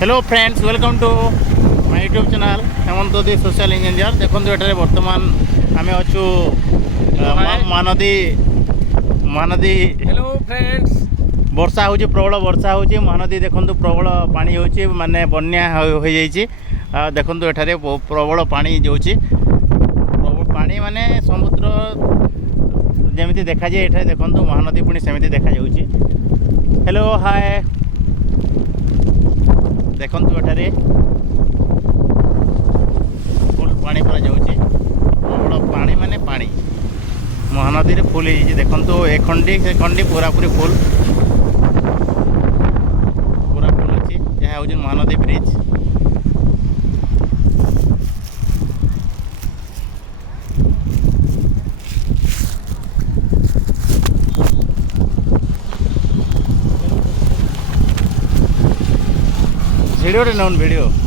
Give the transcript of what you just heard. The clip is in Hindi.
Hello friends welcome to my YouTube channel Hemant the social engineer. देखो ये बर्तमान आम अच्छु महानदी महानदी हेलो फ्रेंड्स। वर्षा हो प्रबल वर्षा हो महानदी देखो प्रबल पानी हो माने बन्या हो देखो एठारे प्रबल पानी जाऊँगी प्रबल पानी माने समुद्र जमी देखा जाए एठारे देखो महानदी पुणी सेमती देखा जाऊँगी। हेलो हाय देखु एठारे फुल पानी पूरा जाऊँगी प्रबल पानी माने पानी महानदी रे फुल हो देखु ए खंडी से खंडी पूरा पूरी फुल अच्छी यह हूँ महानदी ब्रिज। भिडियो नौन भिडियो